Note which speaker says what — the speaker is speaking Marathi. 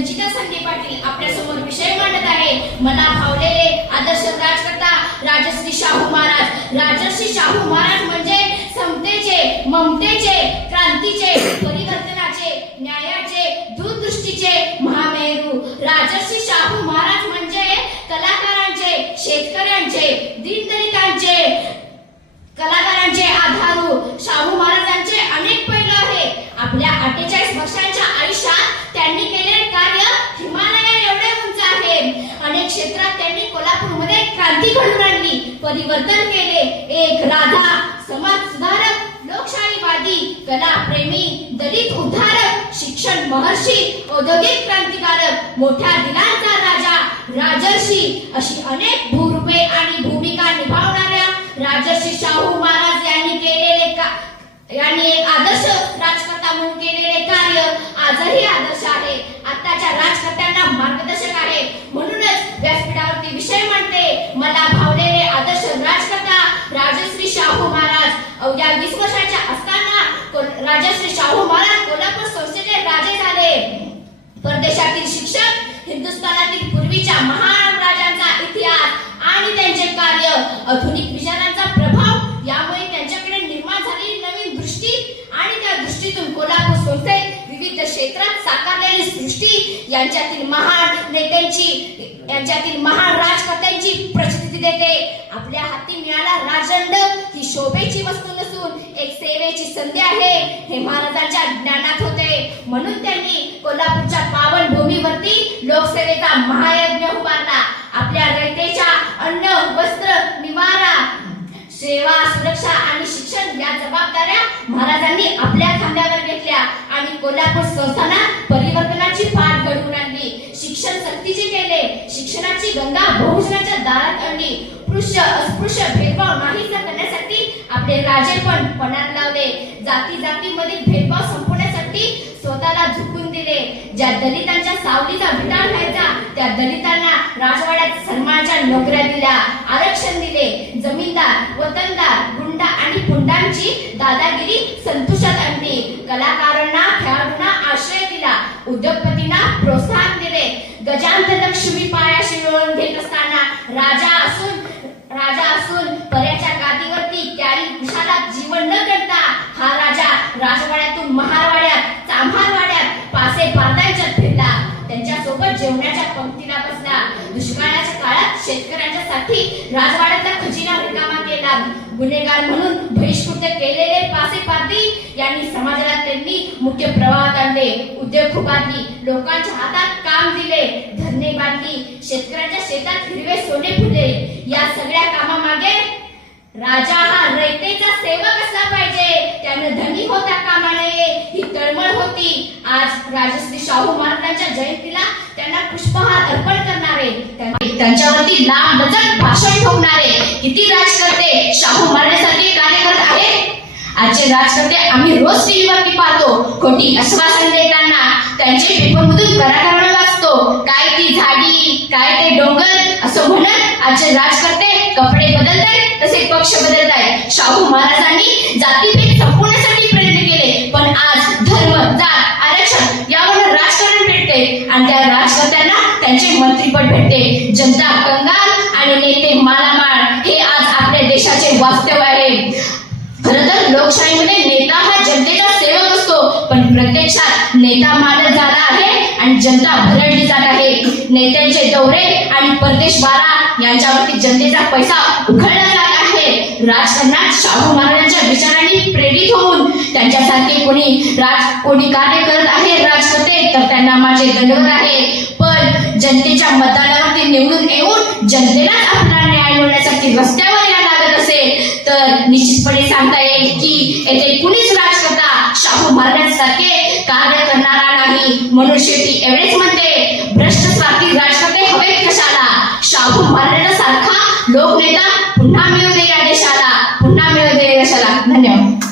Speaker 1: संचिता संगे पाटील आपल्यासमोर विषय मांडत आहे. मला भावलेले आदर्श राजकर्ता राजश्री शाहू महाराज. राजश्री शाहू महाराज म्हणजे समतेचे ममतेचे क्रांतीचे परिवर्तनाचे न्यायाचे दूरदृष्टीचे महामेरू राजर्षी शाहू महाराज म्हणजे कलाकारांचे शेतकऱ्यांचे दीनदलितांचे कलाकारांचे आधारू शाहू महाराजांचे अनेक पैलू आहे आपल्या अठ्ठेचाळीस वर्षांच्या आयुष्यात त्यांनी केलेले कार्य हिमालया एवढे उंच आहे अनेक क्षेत्रात त्यांनी कोल्हापूरमध्ये क्रांती घडून आणली. परिवर्तन केले. एक राधा समाज सुधारक लोकशाहीवादी कला प्रेमी दलित उद्धारक शिक्षण महर्षी औद्योगिक क्रांतिकारक मोठ्या दिलांचा राजा राजर्षी अशी अनेक भूरूपे आणि भूमिका निभावणाऱ्या राजर्षी शाहू महाराज यांनी केलेले का यांनी एक आदर्श राजकर्ता म्हणून केलेले कार्य आजही आदर्श आहे. आताच्या राजकर्त्यांना मार्गदर्शन अवघ्या वीस वर्षाच्या असताना को- राजश्री शाहू महाराज कोल्हापूर संस्थेचे राजे झाले. परदेशातील शिक्षक हिंदुस्थानातील पूर्वीच्या महान राजांचा इतिहास आणि त्यांचे कार्य आधुनिक विचारांचा प्रभाव यामुळे त्यांच्याकडे निर्माण झालेली नवीन दृष्टी आणि त्या दृष्टीतून कोल्हापूर संस्थे विविध क्षेत्रात साकारलेली सृष्टी यांच्यातील महान नेत्यांची यांच्यातील महान राजकर्त्यांची प्रसिद्धी देते. आपल्या हाती मिळाला राजदंड शोभेची वस्तू नसून एक सेवेची संधी आहे. हे महाराजांच्या ज्ञानात होते. म्हणून त्यांनी कोल्हापूरच्या पावन भूमीवरती लोकसेवेचा महायज्ञ उभारला. आपल्या रयतेच्या अन्न वस्त्र निवारा सेवा सुरक्षा आणि शिक्षण या जबाबदाऱ्या महाराजांनी आपल्या खांद्यावर घेतल्या आणि कोल्हापूर संस्थाना परिवर्तनाची पाठ घडवून आणली. शिक्षण सक्तीचे केले. शिक्षणाची गंगा बहुजनाच्या दारात आणली. स्पृश्य अस्पृश्य भेदभाव नाहीसा करण्यासाठी आपले राजे पण पणात लावले. जाती जातीमध्ये भेदभाव संपवण्यासाठी स्वतःला झुकून दिले. ज्या दलितांच्या सावलीचा विटाळ व्हायचा त्या दलितांना राजवाड्यात सन्मानाच्या नोकऱ्या दिल्या. आरक्षण दिले. जमीनदार वतनदार गुंडा आणि पुंडांची दादागिरी संतुष्टात आणली. कलाकारांना खेळाडूंना आश्रय दिला. उद्योगपतींना प्रोत्साहन दिले. गजांत लक्ष्मी पायाशी मिळवून घेत असताना राजा असून राजा असून पर्याच्या राजवाड्यातून महारवाड्यात चांभारवाड्यात पासे पारदांच्यात फिरला. त्यांच्यासोबत जेवणाच्या पंक्तीला बसला. दुष्काळाच्या काळात शेतकऱ्यांच्या साठी राजवाड्याचा खजिना रिकामा केला. गुन्हेगार म्हणून बहिष्कृत केलेले पासे पारदी यांनी समाजाला त्यांनी मुख्य प्रवाहात आणले. उद्योग उभारली लोकांच्या हातात काम दिले. धरणे बांधली. शेतकऱ्यांच्या शेतात हिरवे सोने फुले या सगळ्या कामामागे राजा हा रयतेचा सेवक असला पाहिजे. त्यानं धनी होता कामा नये ही तळमळ होती. आज राजश्री शाहू महाराजांच्या जयंतीला त्यांना पुष्पहार अर्पण करणारे त्यांच्यावरती लांबचक भाषण ठेवणारे. किती राजकर्ते शाहू महाराजांसाठी कार्य करत आहेत? आजचे राजकर्ते आम्ही रोज टीव्हीवरती पाहतो. खोटी आश्वासन देताना त्यांचे पेपरमधून कराकारण वाचतो. काय ती झाडी काय ते डोंगर असं म्हणत आजचे राजकर्ते कपडे बदलतायत तसे पक्ष बदलतायत. शाहू महाराजांनी जातीभेद संपवण्यासाठी प्रयत्न केले पण आज धर्म जात आरक्षण यावर राजकारण भेटते आणि त्या राजकर्त्यांना त्यांचे मंत्रीपद भेटते. जनता कंगाल आणि नेते मालामाळ हे आज आपल्या देशाचे वास्तव आहे. खर तर लोकशाहीमध्ये नेता हा जनतेचा सेवक असतो पण प्रत्यक्षात नेता मानत झाला आहे आणि जनता भरडली जात आहे. नेत्यांचे दौरे आणि परदेश बारा यांच्यावरती जनतेचा पैसा उखळला जात आहे. राजकारणात शाहू महाराजांच्या विचारांनी प्रेरित होऊन त्यांच्यासारखे कोणी राज कोणी कार्य करत आहे राजकर्ते तर त्यांना माझे दंडवत आहे. पण जनतेच्या मतदानावरती निवडून येऊन जनतेलाच आपला न्याय मिळण्यासाठी रस्त्यावर या लागत असेल तर निश्चितपणे सांगता येईल की येथे कुणीच राजकर्ता मनुष्य ती एवढेच म्हणते भ्रष्ट स्वार्थी राजकारणे हवेत कशाला? शाहू महाराजांसारखा लोकनेता पुन्हा मिळू दे या देशाला. पुन्हा मिळू दे देशाला. धन्यवाद.